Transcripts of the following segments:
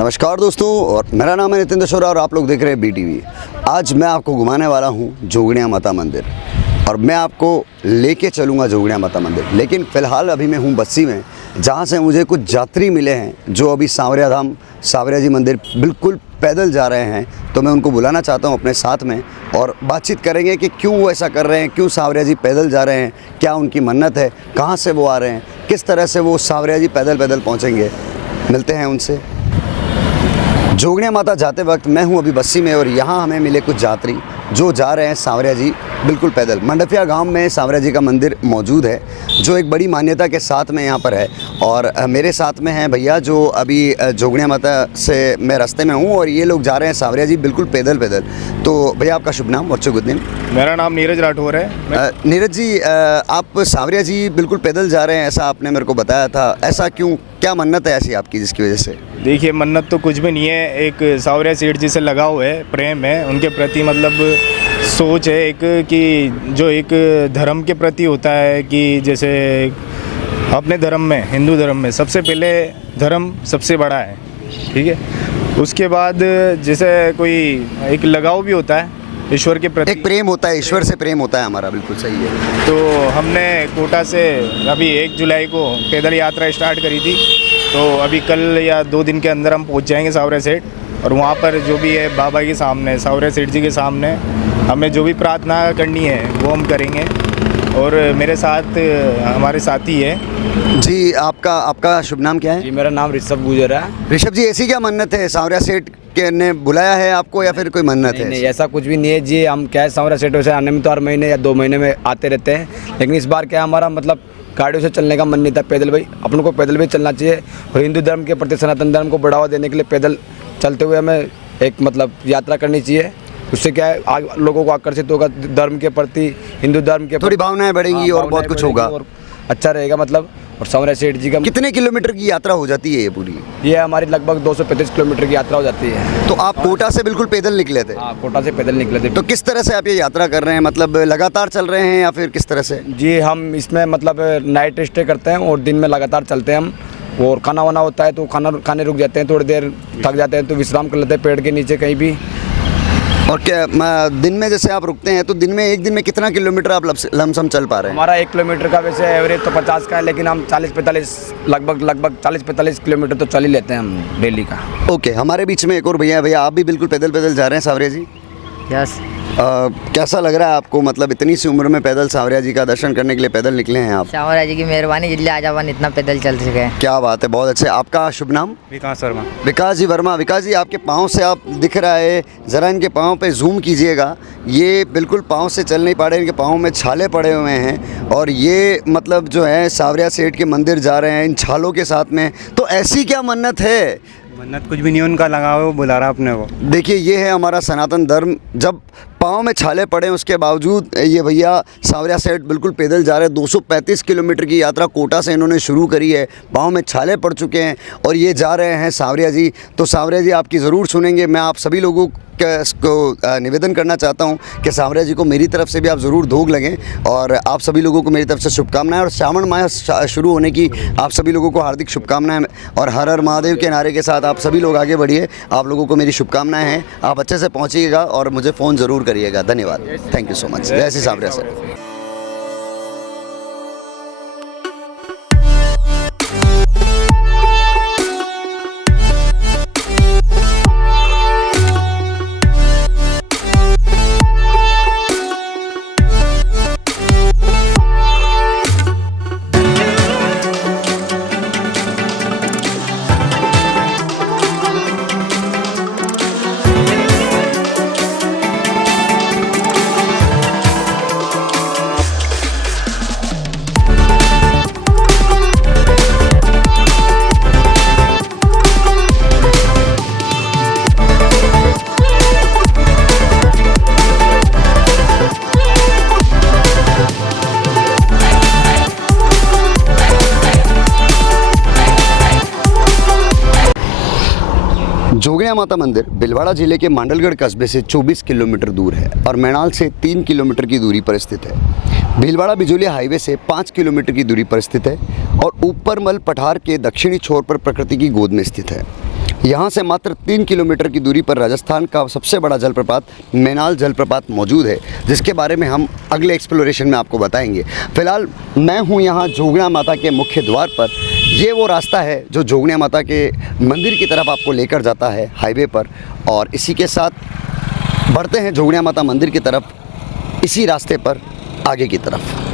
नमस्कार दोस्तों, और मेरा नाम है नितिन दशोरा और आप लोग देख रहे हैं BTV। आज मैं आपको घुमाने वाला हूँ जोगनिया माता मंदिर और मैं आपको लेके चलूँगा जोगनिया माता मंदिर। लेकिन फ़िलहाल अभी मैं हूँ बस्सी में, जहाँ से मुझे कुछ यात्री मिले हैं जो अभी सांवरिया धाम सांवरिया जी मंदिर बिल्कुल पैदल जा रहे हैं। तो मैं उनको बुलाना चाहता हूँ अपने साथ में और बातचीत करेंगे कि क्यों वो ऐसा कर रहे हैं, क्यों सांवरिया जी पैदल जा रहे हैं, क्या उनकी मन्नत है, कहाँ से वो आ रहे हैं, किस तरह से वो सांवरिया जी पैदल पैदल पहुँचेंगे। मिलते हैं उनसे। जोगनिया माता जाते वक्त मैं हूं अभी बस्सी में और यहाँ हमें मिले कुछ यात्री जो जा रहे हैं सांवरिया जी बिल्कुल पैदल। मंडफिया गांव में सांवरिया जी का मंदिर मौजूद है जो एक बड़ी मान्यता के साथ में यहाँ पर है। और मेरे साथ में हैं भैया जो अभी जोगनिया माता से मैं रास्ते में हूँ और ये लोग जा रहे हैं सांवरिया जी बिल्कुल पैदल पैदल। तो भैया आपका शुभ नाम और गुड नेम? मेरा नाम नीरज राठौर है। नीरज जी, आप सांवरिया जी बिल्कुल पैदल जा रहे हैं ऐसा आपने मेरे को बताया था, ऐसा क्यों, क्या मन्नत है ऐसी आपकी जिसकी वजह से? देखिए, मन्नत तो कुछ भी नहीं है, एक सांवरिया सेठ जी से लगा हुआ है, प्रेम है उनके प्रति, मतलब सोच है एक कि जो एक धर्म के प्रति होता है कि जैसे अपने धर्म में, हिंदू धर्म में सबसे पहले धर्म सबसे बड़ा है, ठीक है। उसके बाद जैसे कोई एक लगाव भी होता है ईश्वर के प्रति, एक प्रेम होता है, ईश्वर से प्रेम होता है हमारा, बिल्कुल सही है। तो हमने कोटा से अभी 1 जुलाई को पैदल यात्रा स्टार्ट करी थी। तो अभी कल या 2 दिन के अंदर हम पहुंच जाएंगे सांवरिया सेठ, और वहाँ पर जो भी है बाबा के सामने, सांवरिया सेठ जी के सामने हमें जो भी प्रार्थना करनी है वो हम करेंगे। और मेरे साथ हमारे साथी है जी। आपका शुभ नाम क्या है? जी, मेरा नाम ऋषभ गुजर है। ऋषभ जी, ऐसी क्या मन्नत है, सांवरिया सेठ के ने बुलाया है आपको या फिर कोई मन्नत है? नहीं, ऐसा कुछ भी नहीं है जी। हम क्या है, सांवरिया सेठों से आने में तो हर महीने या 2 महीने में आते रहते हैं, लेकिन इस बार क्या हमारा मतलब गाड़ियों से चलने का मन नहीं था। पैदल भाई अपन को पैदल भी चलना चाहिए और हिंदू धर्म के प्रति, सनातन धर्म को बढ़ावा देने के लिए पैदल चलते हुए हमें एक मतलब यात्रा करनी चाहिए। उससे क्या है, लोगों को आकर्षित होगा धर्म के प्रति, हिंदू धर्म के थोड़ी भावनाएं बढ़ेंगी और बहुत कुछ होगा और अच्छा रहेगा मतलब। और सांवरिया सेठ जी का कितने किलोमीटर की यात्रा हो जाती है ये पूरी? ये हमारी लगभग 235 किलोमीटर की यात्रा हो जाती है। तो आप कोटा से बिल्कुल पैदल निकले थे? हाँ, कोटा से पैदल निकले थे। तो किस तरह से आप ये यात्रा कर रहे हैं, मतलब लगातार चल रहे हैं या फिर किस तरह से? जी, हम इसमें मतलब नाइट स्टे करते हैं और दिन में लगातार चलते हैं हम। और खाना वाना होता है तो खाने रुक जाते हैं, थोड़ी देर थक जाते हैं तो विश्राम कर लेते हैं पेड़ के नीचे कहीं भी। और क्या दिन में जैसे आप रुकते हैं तो दिन में एक दिन में कितना किलोमीटर आप लमसम चल पा रहे हैं? हमारा 1 किलोमीटर का वैसे एवरेज तो 50 का है, लेकिन हम 40-45 लगभग 40-45 किलोमीटर तो चल ही लेते हैं हम डेली का। ओके, हमारे बीच में एक और भैया आप भी बिल्कुल पैदल पैदल जा रहे हैं सांवरिया जी? यस। कैसा लग रहा है आपको, मतलब इतनी सी उम्र में पैदल सांवरिया जी का दर्शन करने के लिए पैदल निकले हैं आप? सांवरिया जी की मेहरबानी, जिले आज अपन इतना पैदल चल सके हैं। क्या बात है, बहुत अच्छे। आपका शुभ नाम? विकास वर्मा। विकास जी वर्मा। विकास जी, आपके पाँव से आप दिख रहा है, ज़रा इनके पाँव पे जूम कीजिएगा। ये बिल्कुल पाँव से चल नहीं पा रहे, इनके पाँव में छाले पड़े हुए हैं और ये मतलब जो है सांवरिया सेठ के मंदिर जा रहे हैं इन छालों के साथ में। तो ऐसी क्या मन्नत है? मन्नत कुछ भी नहीं, उनका लगा हुआ, वो बुला रहा अपने को। देखिए, ये है हमारा सनातन धर्म। जब पाँव में छाले पड़े हैं उसके बावजूद ये भैया सांवरिया सेठ बिल्कुल पैदल जा रहे हैं। 235 किलोमीटर की यात्रा कोटा से इन्होंने शुरू करी है, पाँव में छाले पड़ चुके हैं और ये जा रहे हैं सांवरिया जी। तो सांवरिया जी आपकी ज़रूर सुनेंगे। मैं आप सभी लोगों को निवेदन करना चाहता हूं कि सांवरिया जी को मेरी तरफ से भी आप ज़रूर धोख लगें और आप सभी लोगों को मेरी तरफ से शुभकामनाएं। और श्रावण माह शुरू होने की आप सभी लोगों को हार्दिक शुभकामनाएं और हर हर महादेव के नारे के साथ आप सभी लोग आगे बढ़िए। आप लोगों को मेरी शुभकामनाएं हैं, आप अच्छे से पहुंचिएगा और मुझे फ़ोन ज़रूर करिएगा। धन्यवाद, थैंक यू सो मच। जय श्री सांवरिया सर। जोगनिया माता मंदिर भीलवाड़ा जिले के मांडलगढ़ कस्बे से 24 किलोमीटर दूर है और मैनाल से 3 किलोमीटर की दूरी पर स्थित है। भीलवाड़ा बिजोलिया हाईवे से 5 किलोमीटर की दूरी पर स्थित है और ऊपरमल पठार के दक्षिणी छोर पर प्रकृति की गोद में स्थित है। यहाँ से मात्र 3 किलोमीटर की दूरी पर राजस्थान का सबसे बड़ा जलप्रपात मैनाल जलप्रपात मौजूद है, जिसके बारे में हम अगले एक्सप्लोरेशन में आपको बताएंगे। फ़िलहाल मैं हूँ यहाँ जोगणा माता के मुख्य द्वार पर। ये वो रास्ता है जो जोगणा माता के मंदिर की तरफ आपको लेकर जाता है हाईवे पर, और इसी के साथ बढ़ते हैं जोगणा माता मंदिर की तरफ, इसी रास्ते पर आगे की तरफ।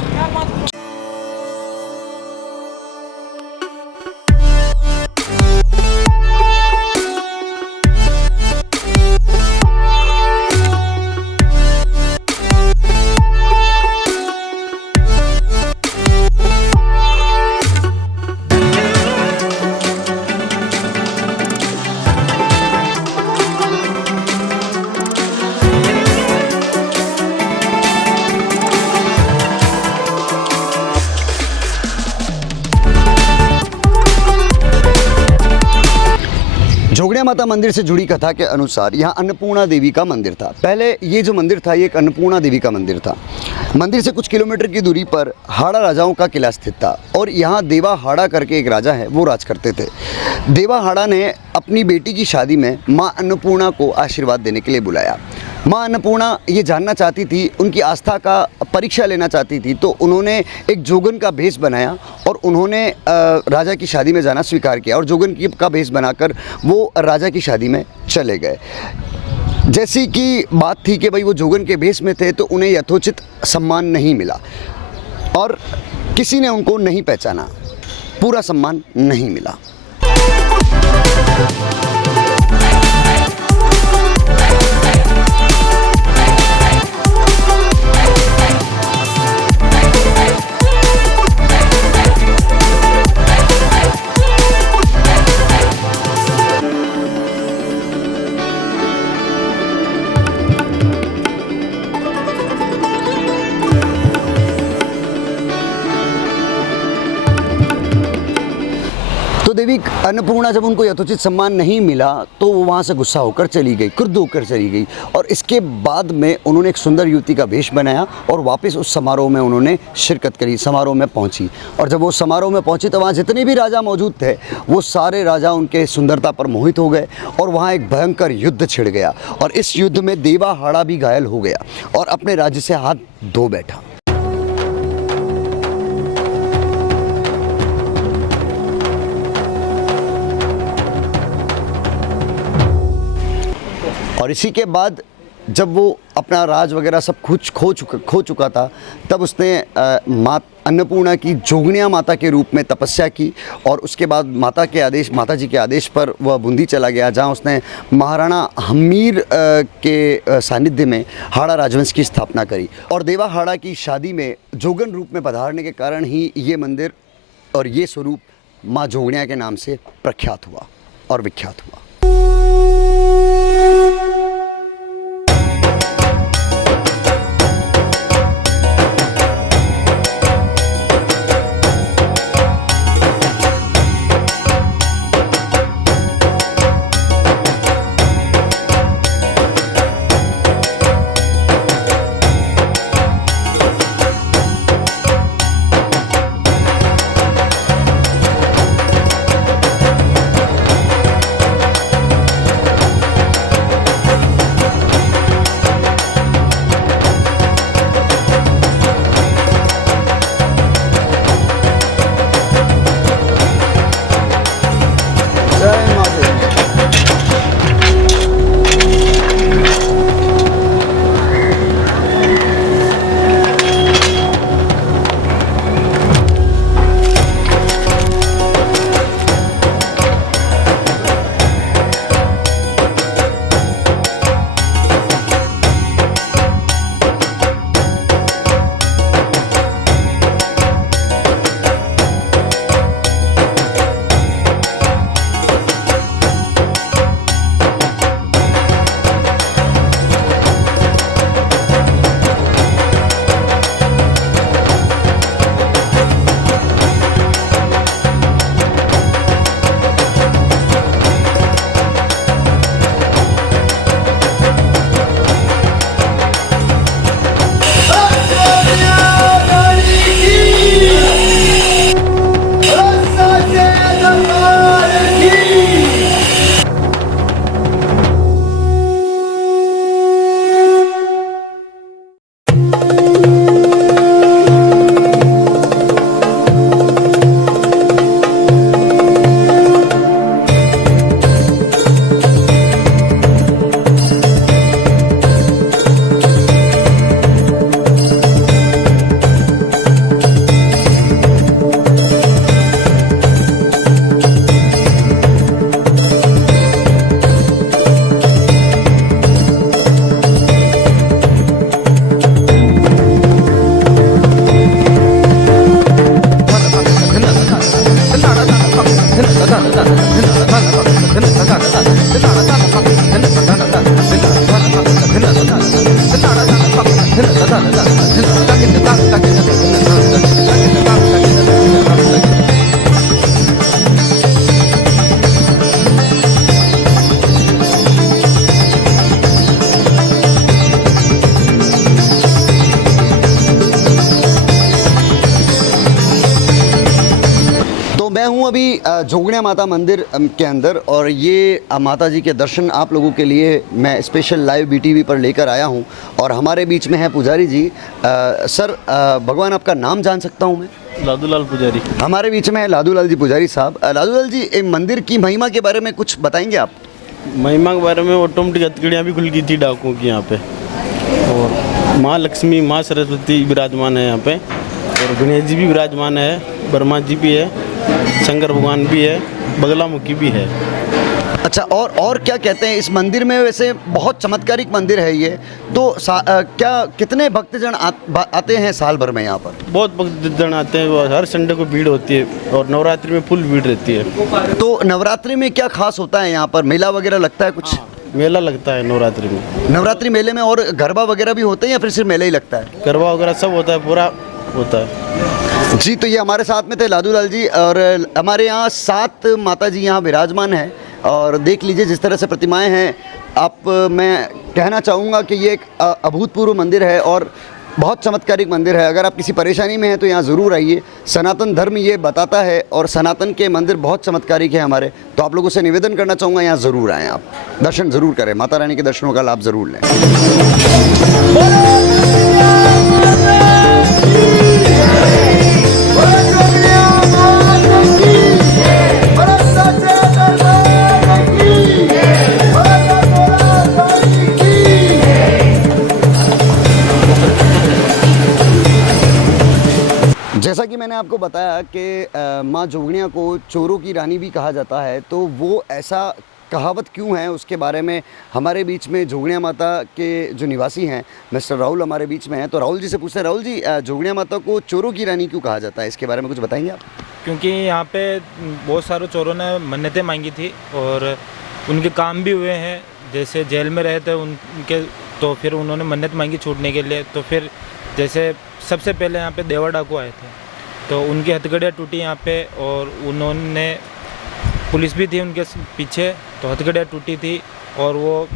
जोगणा माता मंदिर से जुड़ी कथा के अनुसार यहाँ अन्नपूर्णा देवी का मंदिर था। पहले ये जो मंदिर था ये एक अन्नपूर्णा देवी का मंदिर था। मंदिर से कुछ किलोमीटर की दूरी पर हाड़ा राजाओं का किला स्थित था और यहाँ देवा हाड़ा करके एक राजा है, वो राज करते थे। देवा हाड़ा ने अपनी बेटी की शादी में माँ अन्नपूर्णा को आशीर्वाद देने के लिए बुलाया। माँ अन्नपूर्णा ये जानना चाहती थी, उनकी आस्था का परीक्षा लेना चाहती थी, तो उन्होंने एक जोगन का भेष बनाया और उन्होंने राजा की शादी में जाना स्वीकार किया और जोगन का भेष बनाकर वो राजा की शादी में चले गए। जैसी कि बात थी कि भाई वो जोगन के भेष में थे तो उन्हें यथोचित सम्मान नहीं मिला और किसी ने उनको नहीं पहचाना, पूरा सम्मान नहीं मिला। तो देवी अन्नपूर्णा जब उनको यथोचित सम्मान नहीं मिला तो वो वहाँ से गुस्सा होकर चली गई, क्रुद्ध होकर चली गई और इसके बाद में उन्होंने एक सुंदर युवती का भेष बनाया और वापस उस समारोह में उन्होंने शिरकत करी, समारोह में पहुँची। और जब वो समारोह में पहुँची तो वहाँ जितने भी राजा मौजूद थे वो सारे राजा उनके सुंदरता पर मोहित हो गए और वहाँ एक भयंकर युद्ध छिड़ गया और इस युद्ध में देवा हाड़ा भी घायल हो गया और अपने राज्य से हाथ धो बैठा। और इसी के बाद जब वो अपना राज वगैरह सब कुछ खो चुका था, तब उसने अन्नपूर्णा की जोगणा माता के रूप में तपस्या की और उसके बाद माता जी के आदेश पर वह बूंदी चला गया, जहाँ उसने महाराणा हमीर के सानिध्य में हाड़ा राजवंश की स्थापना करी। और देवा हाड़ा की शादी में जोगन रूप में पधारने के कारण ही ये मंदिर और ये स्वरूप माँ जोगणा के नाम से प्रख्यात हुआ और विख्यात हुआ। जोगणिया माता मंदिर के अंदर, और ये माता जी के दर्शन आप लोगों के लिए मैं स्पेशल लाइव BTV पर लेकर आया हूँ। और हमारे बीच में है पुजारी जी। सर, भगवान आपका नाम जान सकता हूँ मैं? लादूलाल पुजारी। हमारे बीच में है लादूलाल जी पुजारी साहब। लादूलाल जी, मंदिर की महिमा के बारे में कुछ बताएंगे आप? महिमा के बारे में ऑटोमेटिक हथकड़ियाँ भी खुल गई थी डाकुओं की यहाँ पे, और माँ लक्ष्मी माँ सरस्वती विराजमान है यहाँ पे, और गणेश जी भी विराजमान है, ब्रह्मा जी भी है, शंकर भगवान भी है, बगलामुखी भी है। अच्छा, और क्या कहते हैं इस मंदिर में? वैसे बहुत चमत्कारिक मंदिर है ये तो। क्या कितने भक्तजन आते हैं साल भर में यहाँ पर? बहुत भक्तजन आते हैं, हर संडे को भीड़ होती है, और नवरात्रि में फुल भीड़ रहती है। तो नवरात्रि में क्या खास होता है यहाँ पर? मेला वगैरह लगता है कुछ? मेला लगता है नवरात्रि में। नवरात्रि मेले में और गरबा वगैरह भी होते हैं या फिर सिर्फ मेला ही लगता है? गरबा वगैरह सब होता है, पूरा होता है जी। तो ये हमारे साथ में थे लादूलाल जी, और हमारे यहाँ 7 माता जी यहाँ विराजमान हैं, और देख लीजिए जिस तरह से प्रतिमाएं हैं आप। मैं कहना चाहूँगा कि ये एक अभूतपूर्व मंदिर है और बहुत चमत्कारिक मंदिर है। अगर आप किसी परेशानी में हैं तो यहाँ ज़रूर आइए। सनातन धर्म ये बताता है, और सनातन के मंदिर बहुत चमत्कारिक है हमारे। तो आप लोगों से निवेदन करना चाहूँगा, यहाँ ज़रूर आएँ, आप दर्शन ज़रूर करें, माता रानी के दर्शनों का लाभ ज़रूर लें। जैसा कि मैंने आपको बताया कि माँ जोगणिया को चोरों की रानी भी कहा जाता है, तो वो ऐसा कहावत क्यों है उसके बारे में हमारे बीच में जोगणिया माता के जो निवासी हैं मिस्टर राहुल हमारे बीच में हैं। तो राहुल जी से पूछते हैं, राहुल जी, जोगणिया माता को चोरों की रानी क्यों कहा जाता है, इसके बारे में कुछ बताएंगे आप? क्योंकि यहाँ पे बहुत सारे चोरों ने मन्नतें मांगी थी और उनके काम भी हुए हैं। जैसे जेल में रहे थे उनके, तो फिर उन्होंने मन्नत मांगी छूटने के लिए। तो फिर जैसे सबसे पहले यहाँ पे देवा डाकू आए थे, तो उनकी हथकड़ियाँ टूटी यहाँ पे, और उन्होंने, पुलिस भी थी उनके पीछे, तो हथकड़ियाँ टूटी थी और वो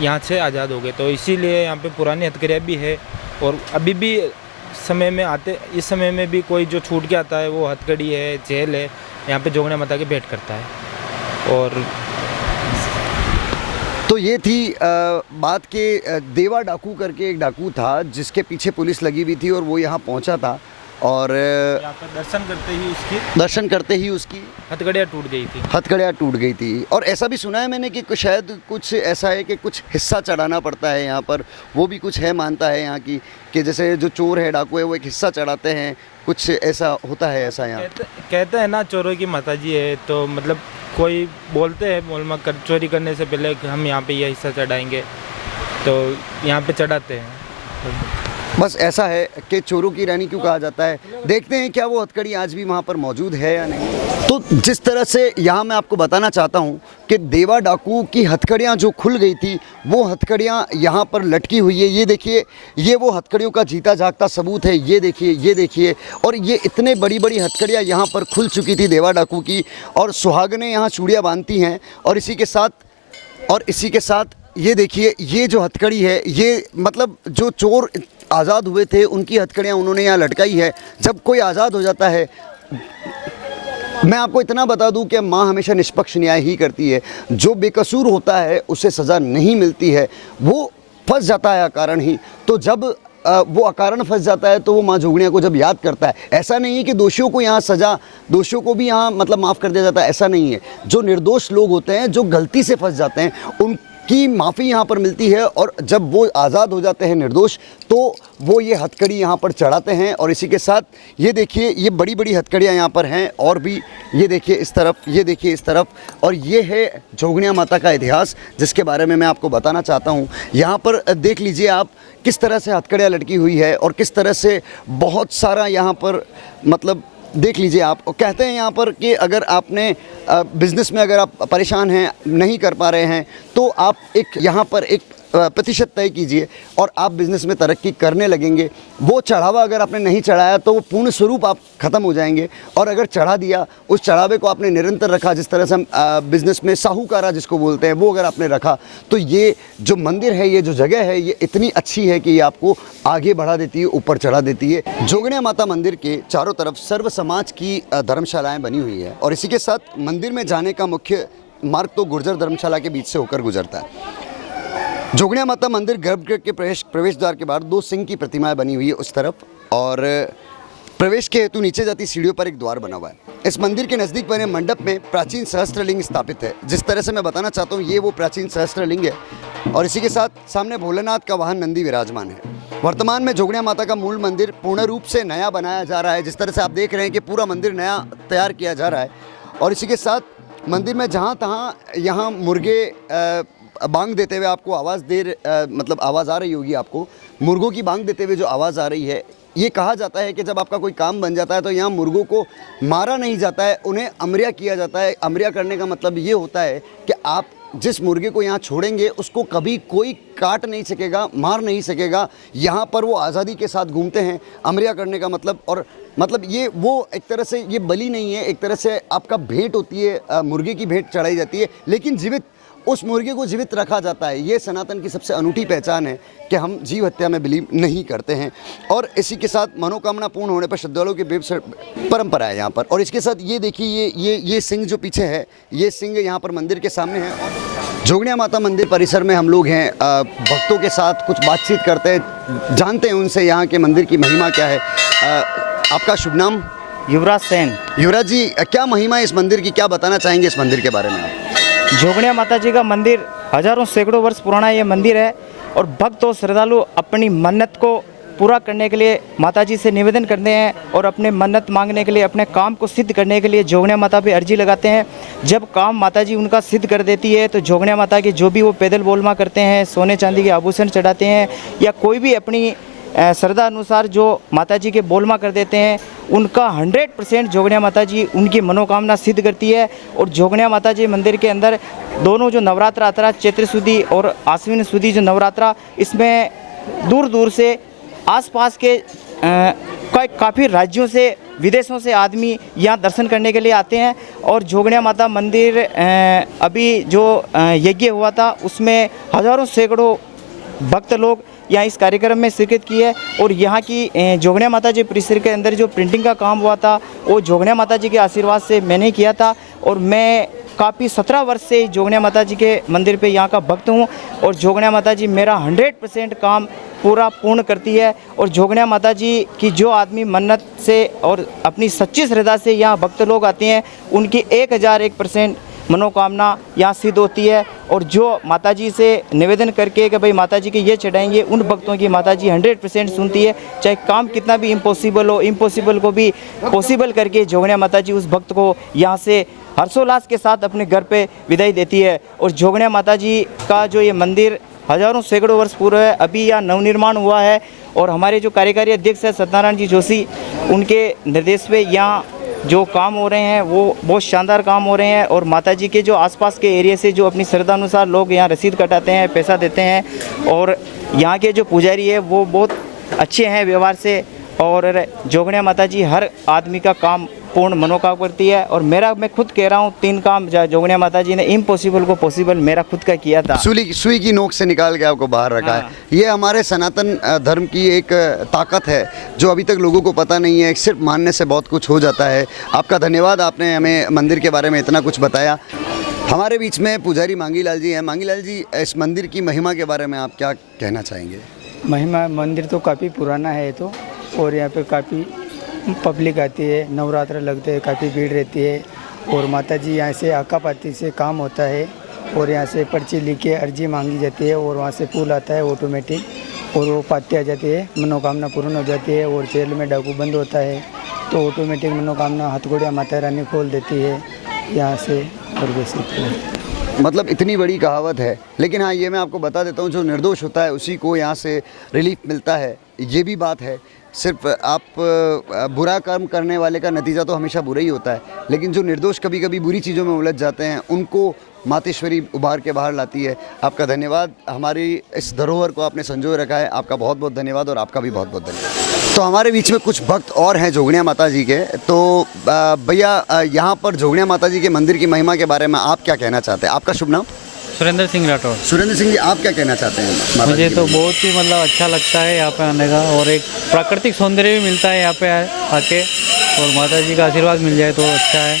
यहाँ से आज़ाद हो गए। तो इसीलिए यहाँ पे पुरानी हथकड़ियाँ भी है, और अभी भी समय में आते, इस समय में भी कोई जो छूट के आता है वो हथकड़ी है, जेल है, यहाँ पे जोगणिया माता की भेंट करता है। और तो ये थी बात के देवा डाकू करके एक डाकू था जिसके पीछे पुलिस लगी हुई थी, और वो यहाँ पहुँचा था, और यहाँ पर दर्शन करते ही उसकी हथकड़ियाँ टूट गई थी। हथकड़ियाँ टूट गई थी। और ऐसा भी सुना है मैंने कि शायद कुछ ऐसा है कि कुछ हिस्सा चढ़ाना पड़ता है यहाँ पर, वो भी कुछ है, मानता है यहाँ की, कि जैसे जो चोर है, डाकू है, वो एक हिस्सा चढ़ाते हैं, कुछ ऐसा होता है ऐसा यहाँ? कहते हैं ना चोरों की माता जी है, तो मतलब कोई बोलते हैं मोलमा कर चोरी करने से पहले कि हम यहाँ पे ये हिस्सा चढ़ाएंगे, तो यहाँ पे चढ़ाते हैं। बस ऐसा है कि चोरों की रानी क्यों कहा जाता है। देखते हैं क्या वो हथकड़ी आज भी वहाँ पर मौजूद है या नहीं। तो जिस तरह से यहाँ मैं आपको बताना चाहता हूँ कि देवा डाकू की हथकड़ियाँ जो खुल गई थी, वो हथकड़ियाँ यहाँ पर लटकी हुई है। ये देखिए, ये वो हथकड़ियों का जीता जागता सबूत है। ये देखिए, ये देखिए, और ये इतने बड़ी बड़ी हथकड़ियाँ यहाँ पर खुल चुकी थी देवा डाकू की, और सुहागनें यहाँ चूड़ियाँ बांधती हैं। और इसी के साथ ये देखिए, ये जो हथकड़ी है, ये मतलब जो चोर आज़ाद हुए थे उनकी हथकड़ियाँ उन्होंने यहाँ लटकाई है। जब कोई आज़ाद हो जाता है, मैं आपको इतना बता दूं कि माँ हमेशा निष्पक्ष न्याय ही करती है। जो बेकसूर होता है उसे सज़ा नहीं मिलती है, वो फंस जाता है अकारण ही। तो जब वो अकारण फंस जाता है तो वो माँ जोगणिया को जब याद करता है, ऐसा नहीं है कि दोषियों को यहाँ सज़ा, दोषियों को भी यहाँ मतलब माफ़ कर दिया जाता है, ऐसा नहीं है। जो निर्दोष लोग होते हैं, जो गलती से फंस जाते हैं, उनकी माफ़ी यहाँ पर मिलती है, और जब वो आज़ाद हो जाते हैं निर्दोष, तो वो ये हथकड़ी यहाँ पर चढ़ाते हैं। और इसी के साथ ये देखिए, ये बड़ी बड़ी हथकड़ियाँ यहाँ पर हैं, और भी ये देखिए इस तरफ, ये देखिए इस तरफ, और ये है जोगणिया माता का इतिहास जिसके बारे में मैं आपको बताना चाहता हूँ। यहाँ पर देख लीजिए आप किस तरह से हथकड़ियाँ लटकी हुई है, और किस तरह से बहुत सारा यहाँ पर मतलब देख लीजिए आप। कहते हैं यहाँ पर कि अगर आपने बिज़नेस में अगर आप परेशान हैं, नहीं कर पा रहे हैं, तो आप एक यहाँ पर एक प्रतिशत तय कीजिए और आप बिज़नेस में तरक्की करने लगेंगे। वो चढ़ावा अगर आपने नहीं चढ़ाया तो वो पूर्ण स्वरूप आप ख़त्म हो जाएंगे, और अगर चढ़ा दिया, उस चढ़ावे को आपने निरंतर रखा, जिस तरह से हम बिज़नेस में साहूकारा जिसको बोलते हैं, वो अगर आपने रखा, तो ये जो मंदिर है, ये जो जगह है, ये इतनी अच्छी है कि ये आपको आगे बढ़ा देती है, ऊपर चढ़ा देती है। जोगनिया माता मंदिर के चारों तरफ सर्व समाज की धर्मशालाएँ बनी हुई है, और इसी के साथ मंदिर में जाने का मुख्य मार्ग तो गुर्जर धर्मशाला के बीच से होकर गुजरता है। जोगनिया माता मंदिर गर्भगृह के प्रवेश द्वार के बाहर 2 सिंह की प्रतिमाएं बनी हुई है उस तरफ, और प्रवेश के हेतु नीचे जाती सीढ़ियों पर एक द्वार बना हुआ है। इस मंदिर के नज़दीक बने मंडप में प्राचीन सहस्त्रलिंग स्थापित है। जिस तरह से मैं बताना चाहता हूँ, ये वो प्राचीन सहस्त्रलिंग है, और इसी के साथ सामने भोलेनाथ का वाहन नंदी विराजमान है। वर्तमान में जोगनिया माता का मूल मंदिर पूर्ण रूप से नया बनाया जा रहा है। जिस तरह से आप देख रहे हैं कि पूरा मंदिर नया तैयार किया जा रहा है, और इसी के साथ मंदिर में जहाँ तहाँ यहाँ मुर्गे बांग देते हुए आपको आवाज़ मतलब आवाज़ आ रही होगी आपको, मुर्गों की बांग देते हुए जो आवाज़ आ रही है, ये कहा जाता है कि जब आपका कोई काम बन जाता है तो यहाँ मुर्गों को मारा नहीं जाता है, उन्हें अमरिया किया जाता है। अमरिया करने का मतलब ये होता है कि आप जिस मुर्गे को यहाँ छोड़ेंगे उसको कभी कोई काट नहीं सकेगा, मार नहीं सकेगा। यहाँ पर वो आज़ादी के साथ घूमते हैं। अमरिया करने का मतलब, और मतलब ये वो एक तरह से ये बलि नहीं है, एक तरह से आपका भेंट होती है, मुर्गे की भेंट चढ़ाई जाती है, लेकिन जीवित उस मुर्गे को जीवित रखा जाता है। ये सनातन की सबसे अनूठी पहचान है कि हम जीव हत्या में बिलीव नहीं करते हैं, और इसी के साथ मनोकामना पूर्ण होने पर श्रद्धालुओं की परंपरा है यहाँ पर। और इसके साथ ये देखिए, ये सिंह जो पीछे है, ये सिंह यहाँ पर मंदिर के सामने है। जोगनिया माता मंदिर परिसर में हम लोग हैं, भक्तों के साथ कुछ बातचीत करते हैं, जानते हैं उनसे यहाँ के मंदिर की महिमा क्या है। आपका शुभ नाम? युवराज सेन। युवराज जी, क्या महिमा है इस मंदिर की, क्या बताना चाहेंगे इस मंदिर के बारे में आप? जोगनिया माता जी का मंदिर हजारों सैकड़ों वर्ष पुराना ये मंदिर है, और भक्त और श्रद्धालु अपनी मन्नत को पूरा करने के लिए माता जी से निवेदन करते हैं, और अपने मन्नत मांगने के लिए, अपने काम को सिद्ध करने के लिए जोगनिया माता पे अर्जी लगाते हैं। जब काम माता जी उनका सिद्ध कर देती है तो जोगनिया माता के जो भी वो पैदल बोलमा करते हैं, सोने चांदी के आभूषण चढ़ाते हैं, या कोई भी अपनी श्रद्धा अनुसार जो माता जी के बोलमा कर देते हैं, उनका 100% जोगनिया माता जी उनकी मनोकामना सिद्ध करती है। और जोगनिया माता जी मंदिर के अंदर दोनों जो नवरात्रा आता है, चैत्र सुदी और आश्विन सुदी जो नवरात्रा, इसमें दूर दूर से आसपास के काफ़ी राज्यों से, विदेशों से आदमी यहाँ दर्शन करने के लिए आते हैं। और जोगनिया माता मंदिर अभी जो यज्ञ हुआ था, उसमें हजारों सैकड़ों भक्त लोग यहाँ इस कार्यक्रम में शिरकत की है। और यहाँ की जोगनिया माता जी परिसर के अंदर जो प्रिंटिंग का काम हुआ था, वो जोगनिया माता जी के आशीर्वाद से मैंने किया था, और मैं काफ़ी 17 वर्ष से जोगनिया माता जी के मंदिर पे यहाँ का भक्त हूँ। और जोगनिया माता जी मेरा 100% काम पूरा पूर्ण करती है। और जोगनिया माता जी की जो आदमी मन्नत से और अपनी सच्ची श्रद्धा से यहाँ भक्त लोग आते हैं, उनकी 1001% मनोकामना यहाँ सिद्ध होती है। और जो माताजी से निवेदन करके कि भाई माताजी के ये चढ़ाएंगे, उन भक्तों की माताजी 100% सुनती है। चाहे काम कितना भी इम्पॉसिबल हो, इम्पॉसिबल को भी पॉसिबल करके जोगनिया माताजी उस भक्त को यहाँ से हर्षोल्लास के साथ अपने घर पे विदाई देती है। और जोगनिया माताजी का जो ये मंदिर हजारों सैकड़ों वर्ष पूर्व है, अभी यहाँ नवनिर्माण हुआ है। और हमारे जो कार्यकारी अध्यक्ष है सत्यनारायण जी जोशी, उनके निर्देश पे यहाँ जो काम हो रहे हैं वो बहुत शानदार काम हो रहे हैं। और माताजी के जो आसपास के एरिया से जो अपनी श्रद्धा अनुसार लोग यहाँ रसीद कटाते हैं, पैसा देते हैं, और यहाँ के जो पुजारी है वो बहुत अच्छे हैं व्यवहार से। और जोगनिया माता जी हर आदमी का काम पूर्ण मनोकामना करती है। और मैं खुद कह रहा हूँ, 3 काम जोगनिया माता जी ने इम्पॉसिबल को पॉसिबल मेरा खुद का किया था। सुई की नोक से निकाल के आपको बाहर रखा है। ये हमारे सनातन धर्म की एक ताकत है जो अभी तक लोगों को पता नहीं है। सिर्फ मानने से बहुत कुछ हो जाता है। आपका धन्यवाद, आपने हमें मंदिर के बारे में इतना कुछ बताया। हमारे बीच में पुजारी मांगीलाल जी हैं। मांगीलाल जी, इस मंदिर की महिमा के बारे में आप क्या कहना चाहेंगे? महिमा, मंदिर तो काफ़ी पुराना है तो, और यहाँ पे काफ़ी पब्लिक आती है, नवरात्र लगते हैं, काफ़ी भीड़ रहती है। और माता जी यहाँ से आकापाती से काम होता है, और यहाँ से पर्ची लिख के अर्जी मांगी जाती है, और वहाँ से फूल आता है ऑटोमेटिक, और वो पाती आ जाती है, मनोकामना पूर्ण हो जाती है। और जेल में डाकू बंद होता है तो ऑटोमेटिक मनोकामना हथगोड़िया माता रानी खोल देती है यहाँ से। और वैसे मतलब इतनी बड़ी कहावत है। लेकिन हाँ, ये मैं आपको बता देता हूँ, जो निर्दोष होता है उसी को यहाँ से रिलीफ मिलता है। ये भी बात है। सिर्फ आप बुरा कर्म करने वाले का नतीजा तो हमेशा बुरा ही होता है, लेकिन जो निर्दोष कभी कभी बुरी चीज़ों में उलझ जाते हैं, उनको मातेश्वरी उभार के बाहर लाती है। आपका धन्यवाद, हमारी इस धरोहर को आपने संजोए रखा है, आपका बहुत बहुत धन्यवाद और आपका भी बहुत बहुत धन्यवाद। तो हमारे बीच में कुछ भक्त और हैं जोगणिया माता जी के। तो भैया यहाँ पर जोगणिया माता जी के मंदिर की महिमा के बारे में आप क्या कहना चाहते हैं? आपका शुभ नाम? सुरेंद्र सिंह राठौर। सुरेंद्र सिंह जी, आप क्या कहना चाहते हैं माता मुझे जी तो के? बहुत ही मतलब अच्छा लगता है यहाँ पे आने का, और एक प्राकृतिक सौंदर्य भी मिलता है यहाँ पे आके, और माता जी का आशीर्वाद मिल जाए तो अच्छा है।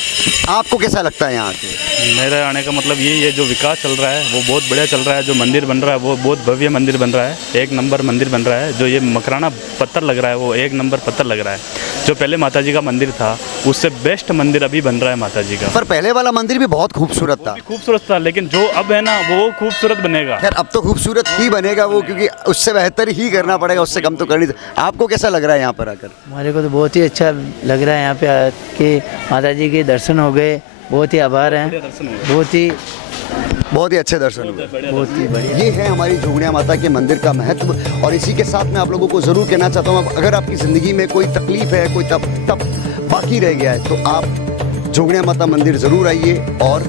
आपको कैसा लगता है यहाँ के? मेरे आने का मतलब यही है, जो विकास चल रहा है वो बहुत बढ़िया चल रहा है, जो मंदिर बन रहा है वो बहुत भव्य मंदिर बन रहा है, एक नंबर मंदिर बन रहा है। जो ये मकराना पत्थर लग रहा है वो एक नंबर पत्थर लग रहा है। जो पहले माता जी का मंदिर था उससे बेस्ट मंदिर अभी बन रहा है माता जी का। पर पहले वाला मंदिर भी बहुत खूबसूरत था। खूबसूरत था, लेकिन जो अब है ना वो खूबसूरत बनेगा। खैर अब तो खूबसूरत ही बनेगा वो, क्योंकि उससे बेहतर ही करना पड़ेगा, उससे कम तो कर नहीं। आपको कैसा लग रहा है यहाँ पर आकर? हमारे को तो बहुत ही अच्छा लग रहा है यहाँ पे आके, माता जी के दर्शन हो गए, बहुत ही आभार हैं, बहुत ही अच्छे दर्शन हुए। बहुत ही बढ़िया। ये है हमारी जोगणिया माता के मंदिर का महत्व। और इसी के साथ मैं आप लोगों को ज़रूर कहना चाहता हूँ, अगर आपकी ज़िंदगी में कोई तकलीफ है, कोई तप बाकी रह गया है, तो आप जोगणिया माता मंदिर ज़रूर आइए और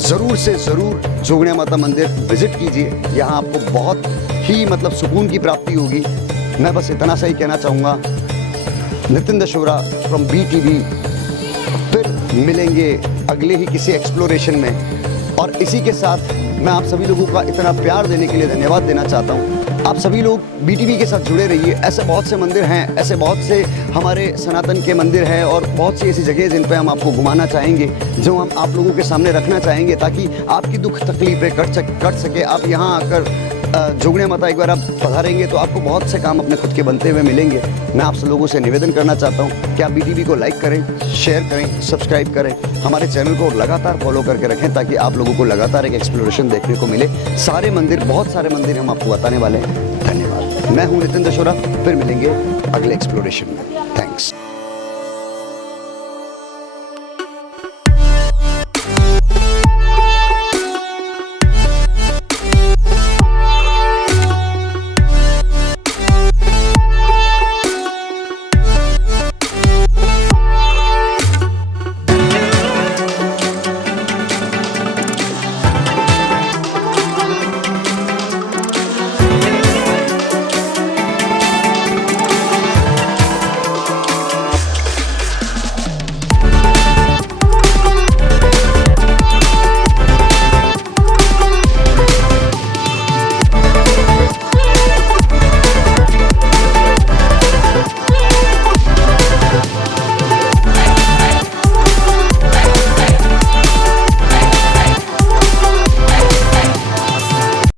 ज़रूर से ज़रूर जोगणिया माता मंदिर विज़िट कीजिए। यहाँ आपको बहुत ही मतलब सुकून की प्राप्ति होगी। मैं बस इतना सा ही कहना चाहूँगा। नितिन दशोरा फ्रॉम BTV, फिर मिलेंगे अगले ही किसी एक्सप्लोरेशन में। और इसी के साथ मैं आप सभी लोगों का इतना प्यार देने के लिए धन्यवाद देना चाहता हूँ। आप सभी लोग BTV के साथ जुड़े रहिए। ऐसे बहुत से मंदिर हैं, ऐसे बहुत से हमारे सनातन के मंदिर हैं और बहुत सी ऐसी जगह जिन पे हम आपको घुमाना चाहेंगे, जो हम आप लोगों के सामने रखना चाहेंगे, ताकि आपकी दुख तकलीफें कट सके। आप यहाँ आकर जोगणिया माता एक बार आप पधारेंगे तो आपको बहुत से काम अपने खुद के बनते हुए मिलेंगे। मैं आप सब लोगों से निवेदन करना चाहता हूँ कि आप BTV को लाइक करें, शेयर करें, सब्सक्राइब करें, हमारे चैनल को लगातार फॉलो करके रखें, ताकि आप लोगों को लगातार एक एक्सप्लोरेशन देखने को मिले। सारे मंदिर, बहुत सारे मंदिर हम आपको बताने वाले हैं। धन्यवाद। मैं हूँ नितिन दशोरा, फिर मिलेंगे अगले एक्सप्लोरेशन में। थैंक्स।